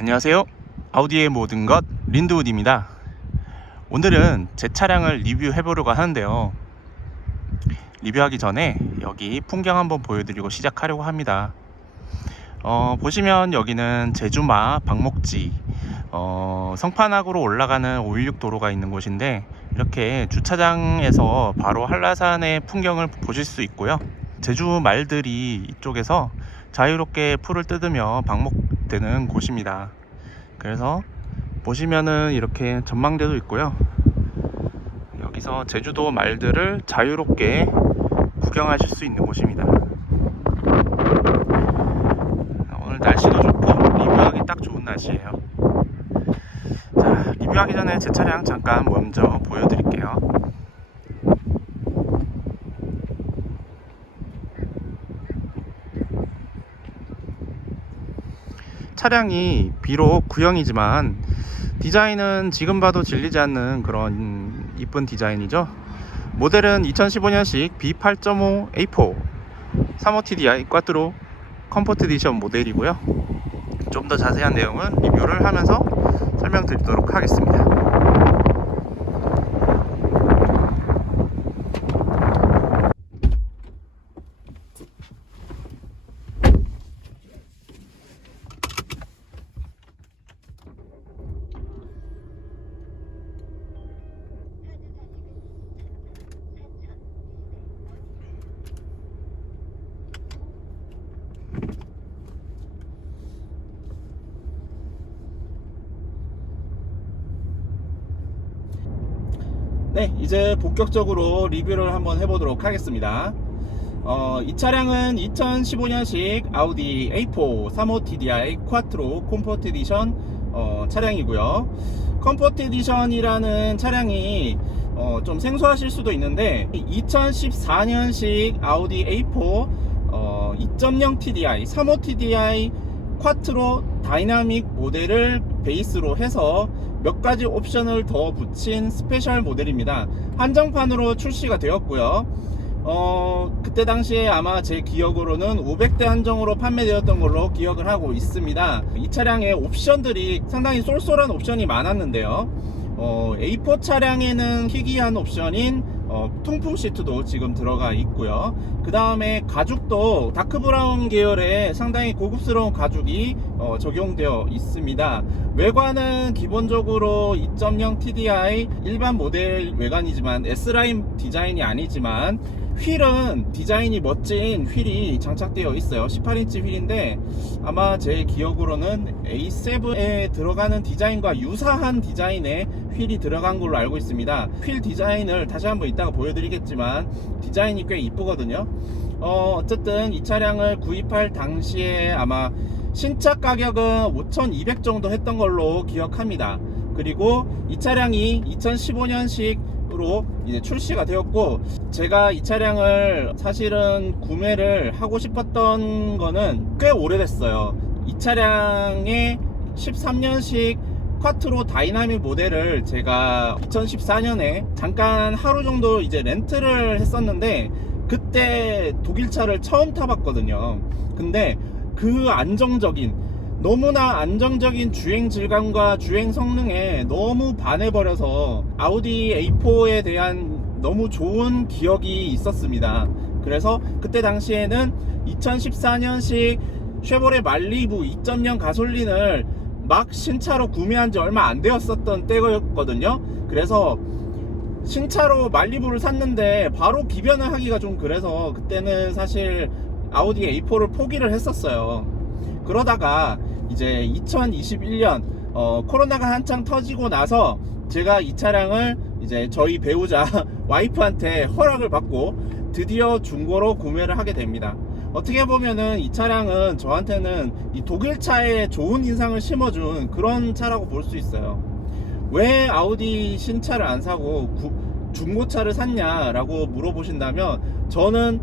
안녕하세요. 아우디의 모든 것 린드우드입니다. 오늘은 제 차량을 리뷰해 보려고 하는데요. 리뷰하기 전에 여기 풍경 한번 보여드리고 시작하려고 합니다. 보시면 여기는 제주마 방목지 성판악으로 올라가는 516 도로가 있는 곳인데, 이렇게 주차장에서 바로 한라산의 풍경을 보실 수 있고요. 제주 말들이 이쪽에서 자유롭게 풀을 뜯으며 방목되는 곳입니다. 그래서 보시면은 이렇게 전망대도 있고요. 여기서 제주도 말들을 자유롭게 구경하실 수 있는 곳입니다. 오늘 날씨도 좋고 리뷰하기 딱 좋은 날씨예요. 자, 리뷰하기 전에 제 차량 잠깐 먼저 보여드릴게요. 차량이 비록 구형이지만 디자인은 지금 봐도 질리지 않는 그런 이쁜 디자인이죠. 모델은 2015년식 B8.5 A4 35TDI 꽈트로 컴포트 에디션 모델이고요. 좀 더 자세한 내용은 리뷰를 하면서 설명드리도록 하겠습니다. 네, 이제 본격적으로 리뷰를 한번 해보도록 하겠습니다. 이 차량은 2015년식 아우디 A4 35TDI 쿼트로 컴포트 에디션 차량이고요. 컴포트 에디션이라는 차량이 좀 생소하실 수도 있는데, 2014년식 아우디 A4 2.0 TDI 35TDI 쿼트로 다이나믹 모델을 베이스로 해서 몇 가지 옵션을 더 붙인 스페셜 모델입니다. 한정판으로 출시가 되었고요. 그때 당시에 아마 제 기억으로는 500대 한정으로 판매되었던 걸로 기억을 하고 있습니다. 이 차량의 옵션들이 상당히 쏠쏠한 옵션이 많았는데요. A4 차량에는 희귀한 옵션인 통풍 시트도 지금 들어가 있고요. 그 다음에 가죽도 다크브라운 계열의 상당히 고급스러운 가죽이 적용되어 있습니다. 외관은 기본적으로 2.0 TDI 일반 모델 외관이지만 S라인 디자인이 아니지만, 휠은 디자인이 멋진 휠이 장착되어 있어요. 18인치 휠인데 아마 제 기억으로는 A7에 들어가는 디자인과 유사한 디자인의 휠이 들어간 걸로 알고 있습니다. 휠 디자인을 다시 한번 이따가 보여드리겠지만 디자인이 꽤 이쁘거든요. 어쨌든 이 차량을 구입할 당시에 아마 신차 가격은 5,200 정도 했던 걸로 기억합니다. 그리고 이 차량이 2015년식으로 이제 출시가 되었고, 제가 이 차량을 사실은 구매를 하고 싶었던 거는 꽤 오래됐어요. 이 차량의 13년식 쿼트로 다이나믹 모델을 제가 2014년에 잠깐 하루 정도 이제 렌트를 했었는데, 그때 독일차를 처음 타봤거든요. 근데 그 너무나 안정적인 주행 질감과 주행 성능에 너무 반해버려서 아우디 A4에 대한 너무 좋은 기억이 있었습니다. 그래서 그때 당시에는 2014년식 쉐보레 말리부 2.0 가솔린을 막 신차로 구매한 지 얼마 안 되었었던 때였거든요. 그래서 신차로 말리부를 샀는데 바로 기변을 하기가 좀 그래서 그때는 사실 아우디 A4를 포기를 했었어요. 그러다가 이제 2021년 코로나가 한창 터지고 나서 제가 이 차량을 이제 저희 배우자 와이프한테 허락을 받고 드디어 중고로 구매를 하게 됩니다. 어떻게 보면은 이 차량은 저한테는 이 독일차에 좋은 인상을 심어준 그런 차라고 볼 수 있어요. 왜 아우디 신차를 안 사고 중고차를 샀냐라고 물어보신다면, 저는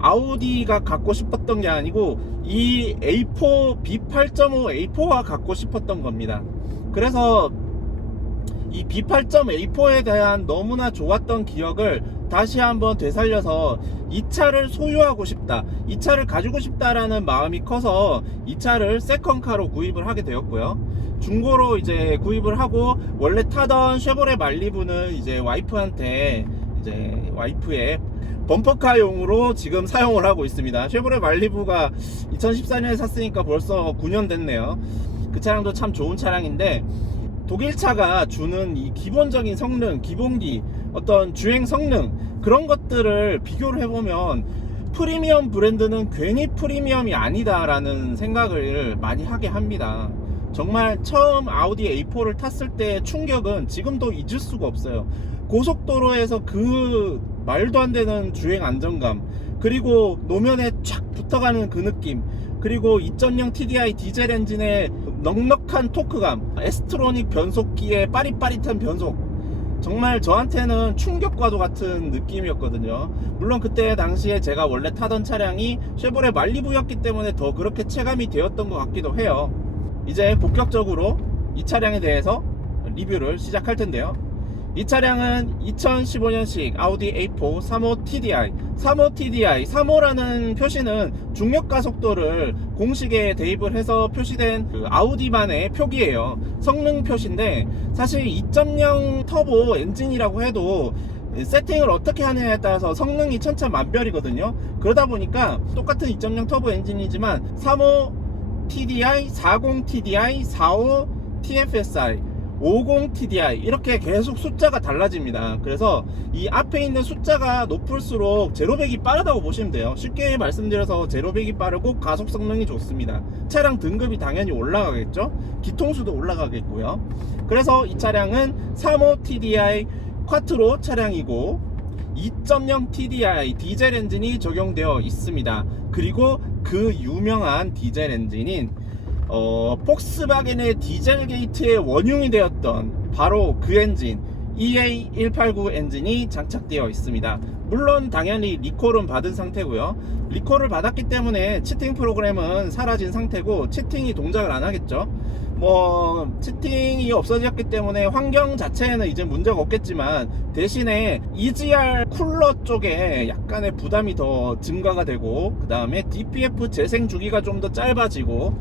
아우디가 갖고 싶었던 게 아니고 이 A4 B8.5 A4가 갖고 싶었던 겁니다. 그래서 이 B8.A4에 대한 너무나 좋았던 기억을 다시 한번 되살려서 이 차를 소유하고 싶다, 이 차를 가지고 싶다라는 마음이 커서 이 차를 세컨카로 구입을 하게 되었고요. 중고로 이제 구입을 하고 원래 타던 쉐보레 말리부는 이제 와이프한테 이제 와이프의 범퍼카용으로 지금 사용을 하고 있습니다. 쉐보레 말리부가 2014년에 샀으니까 벌써 9년 됐네요. 그 차량도 참 좋은 차량인데 독일차가 주는 이 기본적인 성능, 기본기, 어떤 주행 성능, 그런 것들을 비교를 해보면 프리미엄 브랜드는 괜히 프리미엄이 아니다라는 생각을 많이 하게 합니다. 정말 처음 아우디 A4를 탔을 때의 충격은 지금도 잊을 수가 없어요. 고속도로에서 그 말도 안 되는 주행 안정감, 그리고 노면에 쫙 붙어가는 그 느낌, 그리고 2.0 TDI 디젤 엔진의 넉넉한 토크감, 에스트로닉 변속기의 빠릿빠릿한 변속, 정말 저한테는 충격과도 같은 느낌이었거든요. 물론 그때 당시에 제가 원래 타던 차량이 쉐보레 말리부였기 때문에 더 그렇게 체감이 되었던 것 같기도 해요. 이제 본격적으로 이 차량에 대해서 리뷰를 시작할 텐데요. 이 차량은 2015년식 아우디 A4 3호 TDI. 3호 TDI, 3호라는 표시는 중력가속도를 공식에 대입을 해서 표시된 그 아우디만의 표기예요. 성능 표시인데 사실 2.0 터보 엔진이라고 해도 세팅을 어떻게 하느냐에 따라서 성능이 천차만별이거든요. 그러다 보니까 똑같은 2.0 터보 엔진이지만 3호 TDI, 40 TDI, 45 TFSI, 50 TDI 이렇게 계속 숫자가 달라집니다. 그래서 이 앞에 있는 숫자가 높을수록 제로백이 빠르다고 보시면 돼요. 쉽게 말씀드려서 제로백이 빠르고 가속 성능이 좋습니다. 차량 등급이 당연히 올라가겠죠. 기통수도 올라가겠고요. 그래서 이 차량은 35 TDI 쿼트로 차량이고 2.0 TDI 디젤 엔진이 적용되어 있습니다. 그리고 그 유명한 디젤 엔진인 폭스바겐의 디젤 게이트의 원흉이 되었던 바로 그 엔진 EA189 엔진이 장착되어 있습니다. 물론 당연히 리콜은 받은 상태고요. 리콜을 받았기 때문에 치팅 프로그램은 사라진 상태고 치팅이 동작을 안 하겠죠. 뭐 치팅이 없어졌기 때문에 환경 자체에는 이제 문제가 없겠지만 대신에 EGR 쿨러 쪽에 약간의 부담이 더 증가가 되고, 그 다음에 DPF 재생 주기가 좀 더 짧아지고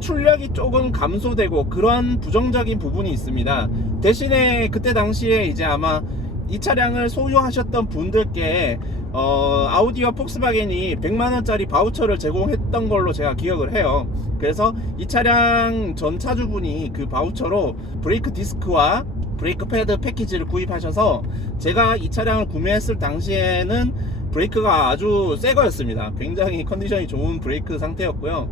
출력이 조금 감소되고 그런 부정적인 부분이 있습니다. 대신에 그때 당시에 이제 아마 이 차량을 소유하셨던 분들께 아우디와 폭스바겐이 100만원짜리 바우처를 제공했던 걸로 제가 기억을 해요. 그래서 이 차량 전 차주분이 그 바우처로 브레이크 디스크와 브레이크 패드 패키지를 구입하셔서 제가 이 차량을 구매했을 당시에는 브레이크가 아주 새 거였습니다. 굉장히 컨디션이 좋은 브레이크 상태였고요.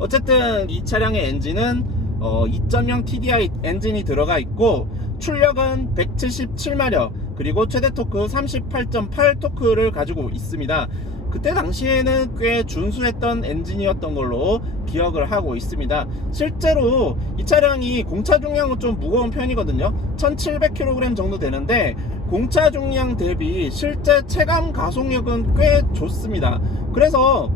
어쨌든 이 차량의 엔진은 2.0 TDI 엔진이 들어가 있고 출력은 177마력 그리고 최대 토크 38.8 토크를 가지고 있습니다. 그때 당시에는 꽤 준수했던 엔진이었던 걸로 기억을 하고 있습니다. 실제로 이 차량이 공차 중량은 좀 무거운 편이거든요. 1700kg 정도 되는데 공차 중량 대비 실제 체감 가속력은 꽤 좋습니다. 그래서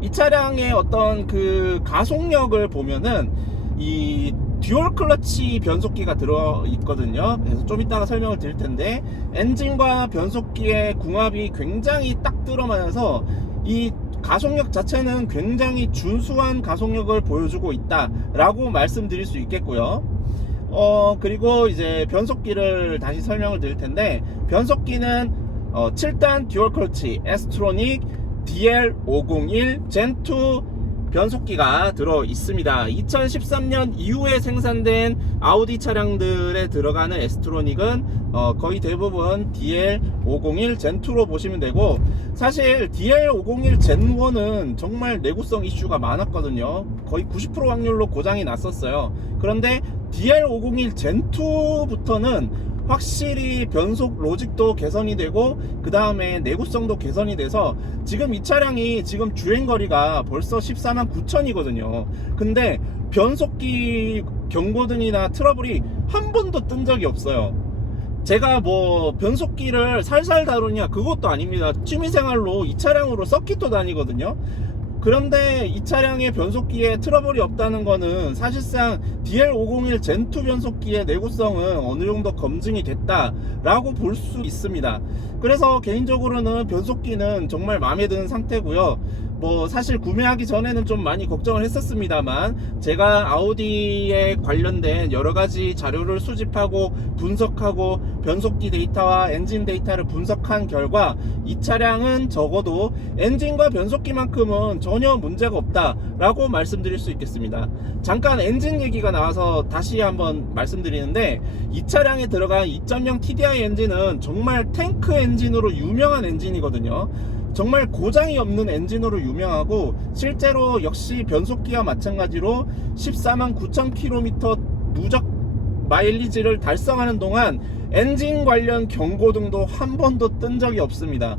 이 차량의 어떤 그 가속력을 보면은 이 듀얼 클러치 변속기가 들어 있거든요. 그래서 좀 이따가 설명을 드릴 텐데 엔진과 변속기의 궁합이 굉장히 딱 들어맞아서 이 가속력 자체는 굉장히 준수한 가속력을 보여주고 있다라고 말씀드릴 수 있겠고요. 그리고 이제 변속기를 다시 설명을 드릴 텐데 변속기는 7단 듀얼 클러치 에스트로닉 DL501 젠2 변속기가 들어 있습니다. 2013년 이후에 생산된 아우디 차량들에 들어가는 에스트로닉은 거의 대부분 DL501 젠2로 보시면 되고, 사실 DL501 젠1은 정말 내구성 이슈가 많았거든요. 거의 90% 확률로 고장이 났었어요. 그런데 DL501 젠2부터는 확실히 변속 로직도 개선이 되고 그 다음에 내구성도 개선이 돼서 지금 이 차량이 지금 주행거리가 벌써 14만 9천이거든요. 근데 변속기 경고등이나 트러블이 한 번도 뜬 적이 없어요. 제가 뭐 변속기를 살살 다루냐 그것도 아닙니다. 취미생활로 이 차량으로 서킷도 다니거든요. 그런데 이 차량의 변속기에 트러블이 없다는 거는 사실상 DL501 젠2 변속기의 내구성은 어느 정도 검증이 됐다라고 볼 수 있습니다. 그래서 개인적으로는 변속기는 정말 마음에 드는 상태고요. 뭐 사실 구매하기 전에는 좀 많이 걱정을 했었습니다만, 제가 아우디에 관련된 여러가지 자료를 수집하고 분석하고 변속기 데이터와 엔진 데이터를 분석한 결과 이 차량은 적어도 엔진과 변속기만큼은 전혀 문제가 없다 라고 말씀드릴 수 있겠습니다. 잠깐 엔진 얘기가 나와서 다시 한번 말씀드리는데, 이 차량에 들어간 2.0 TDI 엔진은 정말 탱크 엔진으로 유명한 엔진이거든요. 정말 고장이 없는 엔진으로 유명하고, 실제로 역시 변속기와 마찬가지로 14만 9천 km 누적 마일리지를 달성하는 동안 엔진 관련 경고등도 한 번도 뜬 적이 없습니다.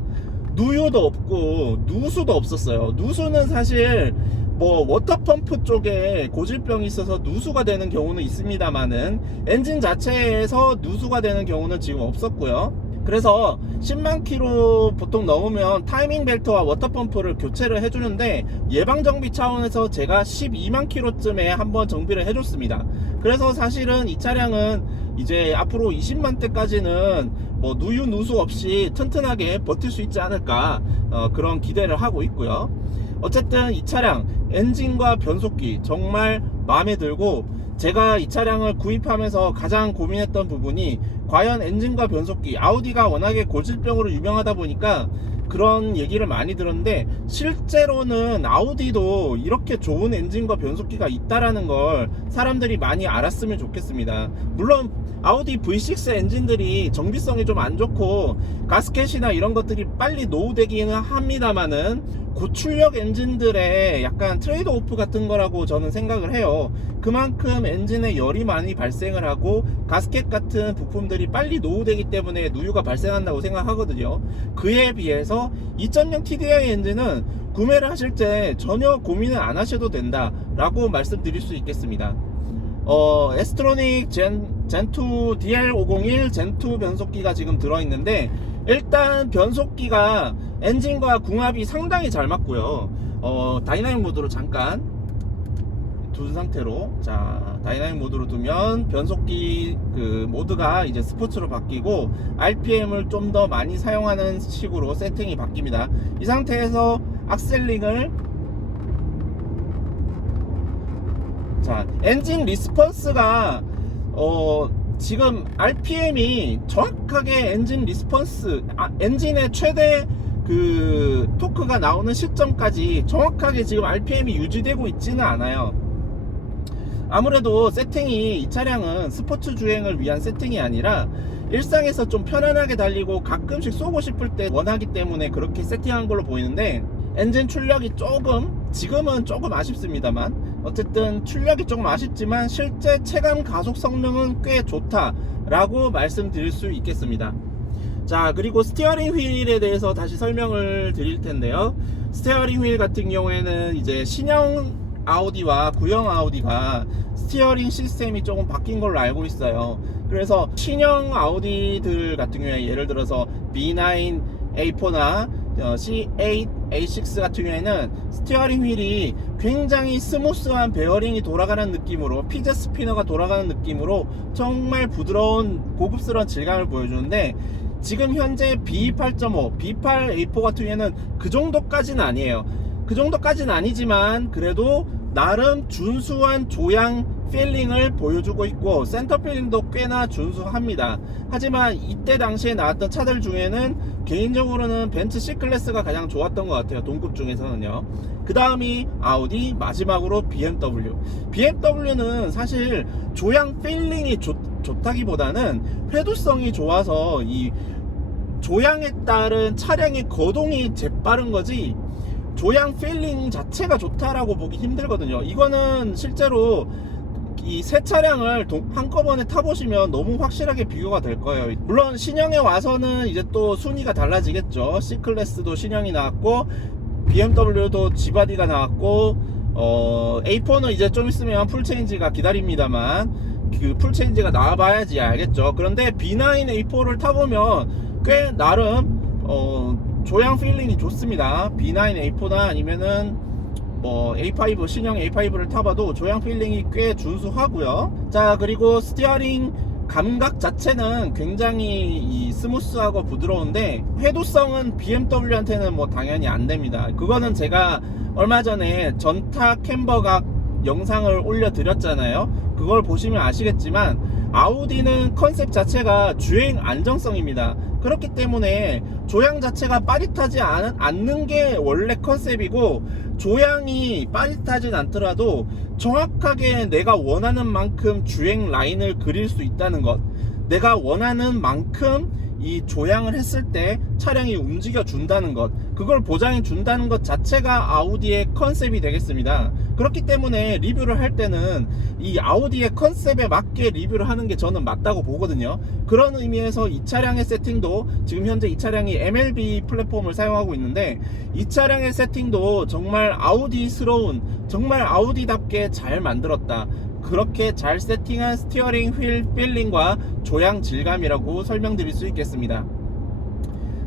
누유도 없고 누수도 없었어요. 누수는 사실 뭐 워터펌프 쪽에 고질병이 있어서 누수가 되는 경우는 있습니다만은, 엔진 자체에서 누수가 되는 경우는 지금 없었고요. 그래서 10만 킬로 보통 넘으면 타이밍 벨트와 워터펌프를 교체를 해주는데, 예방정비 차원에서 제가 12만 킬로쯤에 한번 정비를 해줬습니다. 그래서 사실은 이 차량은 이제 앞으로 20만 대까지는 뭐 누유 누수 없이 튼튼하게 버틸 수 있지 않을까, 그런 기대를 하고 있고요. 어쨌든 이 차량 엔진과 변속기 정말 마음에 들고, 제가 이 차량을 구입하면서 가장 고민했던 부분이 과연 엔진과 변속기, 아우디가 워낙에 고질병으로 유명하다 보니까 그런 얘기를 많이 들었는데, 실제로는 아우디도 이렇게 좋은 엔진과 변속기가 있다라는 걸 사람들이 많이 알았으면 좋겠습니다. 물론 아우디 V6 엔진들이 정비성이 좀 안 좋고 가스켓이나 이런 것들이 빨리 노후되기는 합니다만은, 고출력 엔진들의 약간 트레이드 오프 같은 거라고 저는 생각을 해요. 그만큼 엔진에 열이 많이 발생을 하고 가스켓 같은 부품들이 빨리 노후되기 때문에 누유가 발생한다고 생각하거든요. 그에 비해서 2.0 TDI 엔진은 구매를 하실 때 전혀 고민을 안 하셔도 된다 라고 말씀드릴 수 있겠습니다. 에스트로닉 젠2 DL501 젠2 변속기가 지금 들어있는데, 일단 변속기가 엔진과 궁합이 상당히 잘 맞고요. 다이나믹 모드로 잠깐 둔 상태로, 자 다이나믹 모드로 두면 변속기 그 모드가 이제 스포츠로 바뀌고 RPM을 좀 더 많이 사용하는 식으로 세팅이 바뀝니다. 이 상태에서 악셀링을, 자 엔진 리스폰스가 지금 RPM이 정확하게 엔진 리스폰스, 엔진의 최대 그 토크가 나오는 시점까지 정확하게 지금 RPM이 유지되고 있지는 않아요. 아무래도 세팅이, 이 차량은 스포츠 주행을 위한 세팅이 아니라 일상에서 좀 편안하게 달리고 가끔씩 쏘고 싶을 때 원하기 때문에 그렇게 세팅한 걸로 보이는데, 엔진 출력이 지금은 조금 아쉽습니다만, 어쨌든 출력이 조금 아쉽지만 실제 체감 가속 성능은 꽤 좋다라고 말씀드릴 수 있겠습니다. 자, 그리고 스티어링 휠에 대해서 다시 설명을 드릴 텐데요. 스티어링 휠 같은 경우에는 이제 신형 아우디와 구형 아우디가 스티어링 시스템이 조금 바뀐 걸로 알고 있어요. 그래서 신형 아우디들 같은 경우에 예를 들어서 B9, A4나 C8, A6 같은 경우에는 스티어링 휠이 굉장히 스무스한 베어링이 돌아가는 느낌으로, 피제 스피너가 돌아가는 느낌으로 정말 부드러운 고급스러운 질감을 보여주는데, 지금 현재 B8.5, B8 A4 같은 경우에는 그 정도까지는 아니에요. 그 정도까지는 아니지만 그래도 나름 준수한 조향 필링을 보여주고 있고, 센터 필링도 꽤나 준수합니다. 하지만 이때 당시에 나왔던 차들 중에는 개인적으로는 벤츠 C클래스가 가장 좋았던 것 같아요. 동급 중에서는요. 그 다음이 아우디, 마지막으로 BMW. BMW는 사실 조향 필링이 좋다기보다는 회두성이 좋아서 이 조향에 따른 차량의 거동이 재빠른 거지, 조향 필링 자체가 좋다라고 보기 힘들거든요. 이거는 실제로 이 새 차량을 한꺼번에 타보시면 너무 확실하게 비교가 될 거예요. 물론 신형에 와서는 이제 또 순위가 달라지겠죠. C클래스도 신형이 나왔고, BMW도 G바디가 나왔고, A4는 이제 좀 있으면 풀체인지가 기다립니다만, 그 풀체인지가 나와봐야지 알겠죠. 그런데 B9 A4를 타보면 꽤 나름 조향 필링이 좋습니다. B9 A4나 아니면은 뭐 A5 신형 A5를 타봐도 조향 필링이 꽤 준수하고요. 자, 그리고 스티어링 감각 자체는 굉장히 이 스무스하고 부드러운데 회도성은 BMW한테는 뭐 당연히 안 됩니다. 그거는 제가 얼마 전에 전타 캠버각 영상을 올려드렸잖아요. 그걸 보시면 아시겠지만 아우디는 컨셉 자체가 주행 안정성입니다. 그렇기 때문에 조향 자체가 빠릿하지 않는 게 원래 컨셉이고, 조향이 빠릿하진 않더라도 정확하게 내가 원하는 만큼 주행 라인을 그릴 수 있다는 것, 내가 원하는 만큼 이 조향을 했을 때 차량이 움직여 준다는 것, 그걸 보장해 준다는 것 자체가 아우디의 컨셉이 되겠습니다. 그렇기 때문에 리뷰를 할 때는 이 아우디의 컨셉에 맞게 리뷰를 하는 게 저는 맞다고 보거든요. 그런 의미에서 이 차량의 세팅도, 지금 현재 이 차량이 MLB 플랫폼을 사용하고 있는데, 이 차량의 세팅도 정말 아우디스러운, 정말 아우디답게 잘 만들었다, 그렇게 잘 세팅한 스티어링 휠 필링과 조향 질감이라고 설명드릴 수 있겠습니다.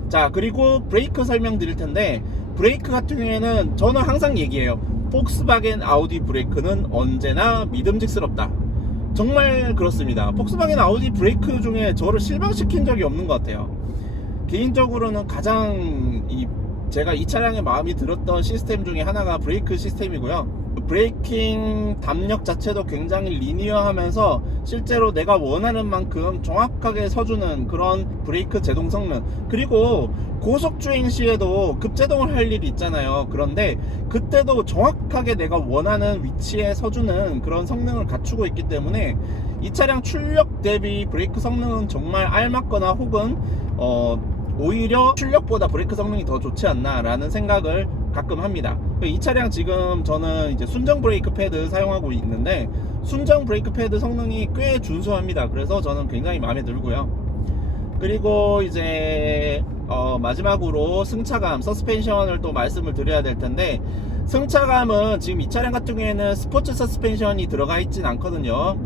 자, 그리고 브레이크 설명드릴 텐데, 브레이크 같은 경우에는 저는 항상 얘기해요. 폭스바겐 아우디 브레이크는 언제나 믿음직스럽다. 정말 그렇습니다. 폭스바겐 아우디 브레이크 중에 저를 실망시킨 적이 없는 것 같아요. 개인적으로는 가장 제가 이 차량에 마음이 들었던 시스템 중에 하나가 브레이크 시스템이고요. 브레이킹 담력 자체도 굉장히 리니어하면서 실제로 내가 원하는 만큼 정확하게 서주는 그런 브레이크 제동 성능, 그리고 고속 주행 시에도 급제동을 할 일이 있잖아요. 그런데 그때도 정확하게 내가 원하는 위치에 서주는 그런 성능을 갖추고 있기 때문에 이 차량 출력 대비 브레이크 성능은 정말 알맞거나 혹은 오히려 출력보다 브레이크 성능이 더 좋지 않나 라는 생각을 가끔 합니다. 이 차량 지금 저는 이제 순정 브레이크 패드 사용하고 있는데, 순정 브레이크 패드 성능이 꽤 준수합니다. 그래서 저는 굉장히 마음에 들고요. 그리고 이제 마지막으로 승차감, 서스펜션을 또 말씀을 드려야 될 텐데, 승차감은 지금 이 차량 같은 경우에는 스포츠 서스펜션이 들어가 있진 않거든요.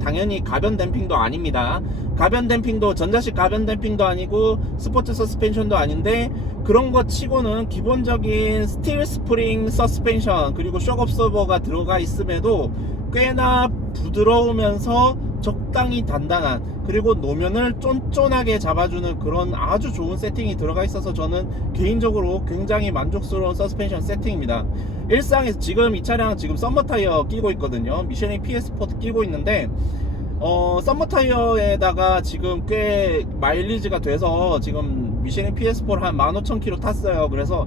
당연히 가변 댐핑도 아닙니다. 가변 댐핑도, 전자식 가변 댐핑도 아니고 스포츠 서스펜션도 아닌데, 그런 것 치고는 기본적인 스틸 스프링 서스펜션 그리고 쇼크 업서버가 들어가 있음에도 꽤나 부드러우면서 적당히 단단한, 그리고 노면을 쫀쫀하게 잡아주는 그런 아주 좋은 세팅이 들어가 있어서 저는 개인적으로 굉장히 만족스러운 서스펜션 세팅입니다. 일상에서 지금 이 차량 지금 썸머 타이어 끼고 있거든요. 미쉐린 PS 스포트 끼고 있는데, 썸머 타이어에다가 지금 꽤 마일리지가 돼서 지금 미쉐린 PS4를 한 15,000km 탔어요. 그래서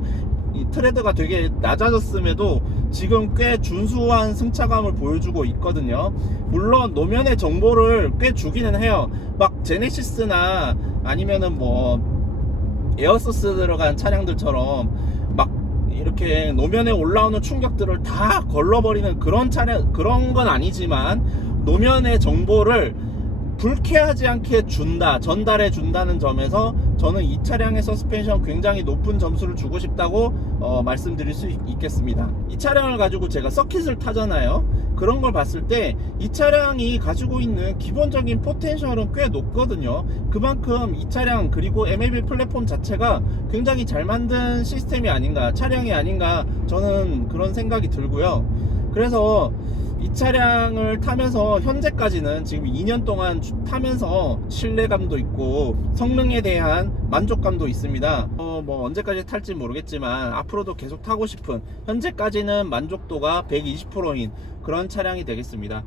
이 트레드가 되게 낮아졌음에도 지금 꽤 준수한 승차감을 보여주고 있거든요. 물론 노면의 정보를 꽤 주기는 해요. 막 제네시스나 아니면은 뭐 에어소스 들어간 차량들처럼 막 이렇게 노면에 올라오는 충격들을 다 걸러버리는 그런 차량, 그런 건 아니지만 노면의 정보를 불쾌하지 않게 전달해 준다는 점에서 저는 이 차량의 서스펜션 굉장히 높은 점수를 주고 싶다고 말씀드릴 수 있겠습니다. 이 차량을 가지고 제가 서킷을 타잖아요. 그런 걸 봤을 때 이 차량이 가지고 있는 기본적인 포텐셜은 꽤 높거든요. 그만큼 이 차량, 그리고 MLB 플랫폼 자체가 굉장히 잘 만든 시스템이 아닌가, 차량이 아닌가, 저는 그런 생각이 들고요. 그래서 이 차량을 타면서 현재까지는 지금 2년 동안 타면서 신뢰감도 있고 성능에 대한 만족감도 있습니다. 뭐 언제까지 탈지 모르겠지만 앞으로도 계속 타고 싶은, 현재까지는 만족도가 120%인 그런 차량이 되겠습니다.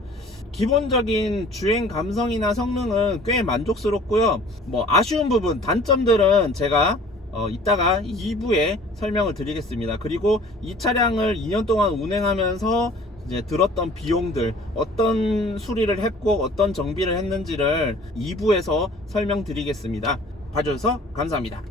기본적인 주행 감성이나 성능은 꽤 만족스럽고요. 뭐 아쉬운 부분, 단점들은 제가 이따가 2부에 설명을 드리겠습니다. 그리고 이 차량을 2년 동안 운행하면서 이제 들었던 비용들, 어떤 수리를 했고 어떤 정비를 했는지를 2부에서 설명드리겠습니다. 봐주셔서 감사합니다.